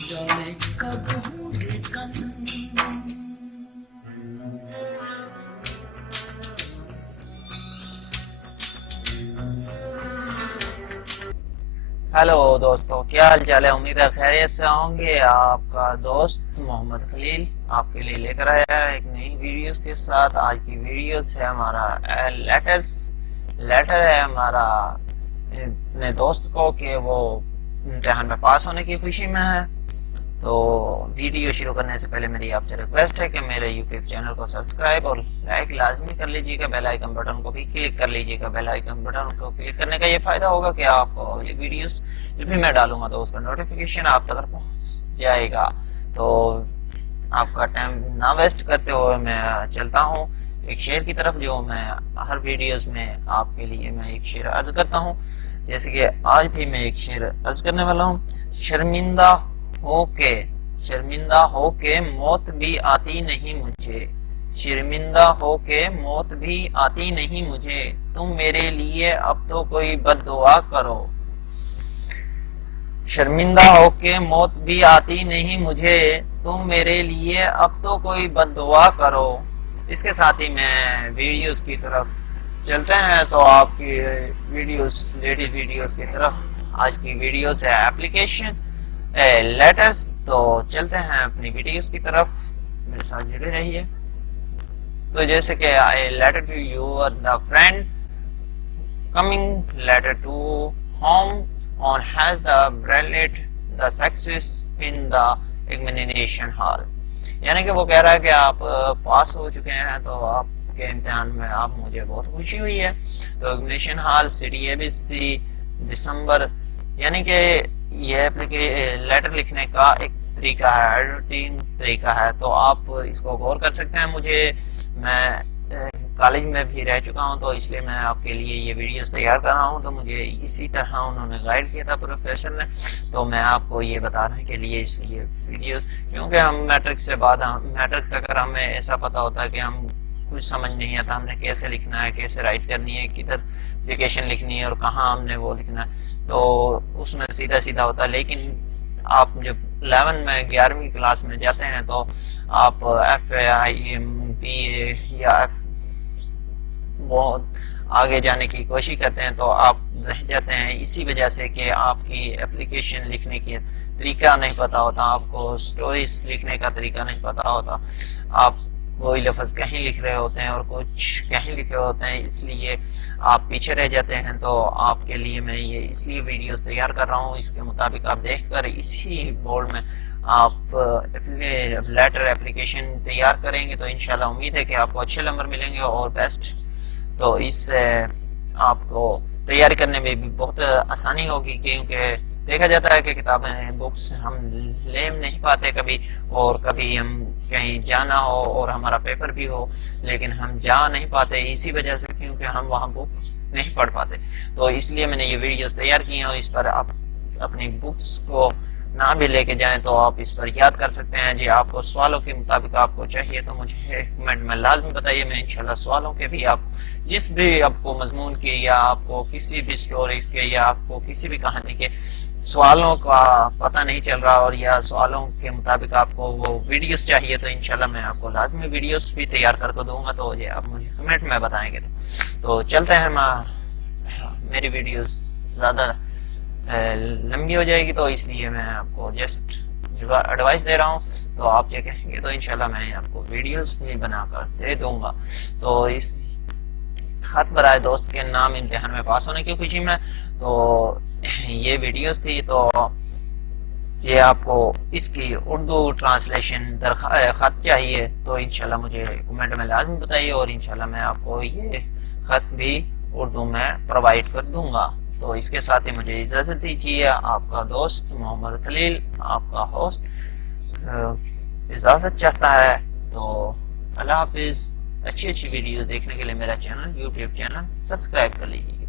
जाने कब होंगे कम। हेलो दोस्तों, क्या हाल चाल है। उम्मीद है खैरियत से होंगे। आपका दोस्त मोहम्मद खलील आपके लिए लेकर आया है एक नई वीडियोस के साथ। आज की वीडियोस है हमारा लेटर है हमारा अपने दोस्त को कि वो इम्तिहान में पास होने की खुशी में है। तो वीडियो शुरू करने से पहले मेरी आपसे रिक्वेस्ट है कि मेरे यूट्यूब चैनल को सब्सक्राइब और लाइक लाजमी कर लीजिएगा। बेल आइकन बटन को भी क्लिक कर लीजिएगा। बेल आइकन बटन को क्लिक करने का ये फायदा होगा कि आपको अगली वीडियोस जब भी मैं डालूंगा तो उसका नोटिफिकेशन आप तक पहुंच जाएगा। तो आपका टाइम ना वेस्ट करते हुए मैं चलता हूँ एक शेर की तरफ, जो मैं हर वीडियोस में आपके लिए मैं एक शेर अर्ज करता हूँ। जैसे कि आज भी मैं एक शेर अर्ज करने वाला हूँ। शर्मिंदा हो के मौत भी आती नहीं मुझे, शर्मिंदा हो के मौत भी आती नहीं मुझे, तुम मेरे लिए अब तो कोई बद्दुआ करो। शर्मिंदा हो के मौत भी आती नहीं मुझे, तुम मेरे लिए अब तो कोई बद्दुआ करो। इसके साथ ही मैं वीडियोस की तरफ चलते हैं। तो आपकी वीडियोस लेटेस्ट वीडियोस की तरफ आज की वीडियोस है एप्लीकेशन लेटर्स। तो चलते हैं अपनी वीडियोस की तरफ, मेरे साथ जुड़े रहिए। तो जैसे कि I letter to you the friend coming letter to home on has the bralette the success in the examination hall। यानी कि वो कह रहा है कि आप पास हो चुके हैं, तो आपके इम्तिहान में आप मुझे बहुत खुशी हुई है। तो एग्जामिनेशन हॉल सिटी एबीसी दिसंबर, यानी कि ये लेटर लिखने का एक तरीका है, रूटीन तरीका है। तो आप इसको गौर कर सकते हैं। मैं कॉलेज में भी रह चुका हूं, तो इसलिए मैं आपके लिए ये वीडियोस तैयार कर रहा हूं। तो मुझे इसी तरह उन्होंने गाइड किया था प्रोफेसर ने। तो मैं आपको ये बताने के लिए इसलिए वीडियोस, क्योंकि हम मैट्रिक तक हमें ऐसा पता होता है कि हम कुछ समझ नहीं आता हमने कैसे लिखना है, कैसे राइट करनी है, किधर एप्लीकेशन लिखनी है और कहाँ हमने वो लिखना है। तो उसमें सीधा सीधा होता है। लेकिन आप जब 11वीं क्लास में जाते हैं तो आप FAIMBA या बहुत आगे जाने की कोशिश करते हैं, तो आप रह जाते हैं इसी वजह से कि आपकी एप्लीकेशन लिखने की तरीका नहीं पता होता, आपको स्टोरीज लिखने का तरीका नहीं पता होता। आप कोई लफ्ज कहीं लिख रहे होते हैं और कुछ कहीं लिखे होते हैं, इसलिए आप पीछे रह जाते हैं। तो आपके लिए मैं ये इसलिए वीडियोस तैयार कर रहा हूँ। इसके मुताबिक आप देखकर इसी बोर्ड में आप लेटर एप्लीकेशन तैयार करेंगे तो इंशाल्लाह उम्मीद है कि आपको अच्छे नंबर मिलेंगे और बेस्ट। तो इससे आपको तैयारी करने में भी बहुत आसानी होगी, क्योंकि देखा जाता है कि किताबें बुक्स हम ले नहीं पाते कभी, और कभी हम कहीं जाना हो और हमारा पेपर भी हो लेकिन हम जा नहीं पाते इसी वजह से, क्योंकि हम वहाँ बुक नहीं पढ़ पाते। तो इसलिए मैंने ये वीडियोस तैयार की हैं और इस पर आप अपनी बुक्स को ना भी लेके जाएं तो आप इस पर याद कर सकते हैं। जी आपको सवालों के मुताबिक आपको चाहिए तो मुझे कमेंट में लाजमी बताइए। मैं इंशाल्लाह सवालों के भी आप जिस भी आपको मजमून के या आपको किसी भी स्टोरीज के या आपको किसी भी कहानी के सवालों का पता नहीं चल रहा और या सवालों के मुताबिक आपको वो वीडियोस चाहिए तो इंशाल्लाह मैं आपको लाजमी वीडियोस भी तैयार करके दूंगा। तो ये आप मुझे कमेंट में बताएंगे। तो चलते हैं, मेरी वीडियोस ज्यादा लंबी हो जाएगी तो इसलिए मैं आपको जस्ट एडवाइस दे रहा हूँ। तो आप ये कहेंगे तो इंशाल्लाह मैं आपको वीडियोस भी बनाकर दे दूंगा। तो इस खत बराए दोस्त के नाम इम्तिहान में पास होने की खुशी में तो ये वीडियोस थी। तो ये आपको इसकी उर्दू ट्रांसलेशन खत चाहिए तो इंशाल्लाह मुझे कमेंट में लाजमी बताइए और इंशाल्लाह मैं आपको ये खत भी उर्दू में प्रोवाइड कर दूंगा। तो इसके साथ ही मुझे इजाजत दीजिए। आपका दोस्त मोहम्मद खलील, आपका होस्ट, इजाजत चाहता है। तो अल्लाह हाफिज। अच्छी वीडियो देखने के लिए मेरा चैनल यूट्यूब चैनल सब्सक्राइब कर लीजिए।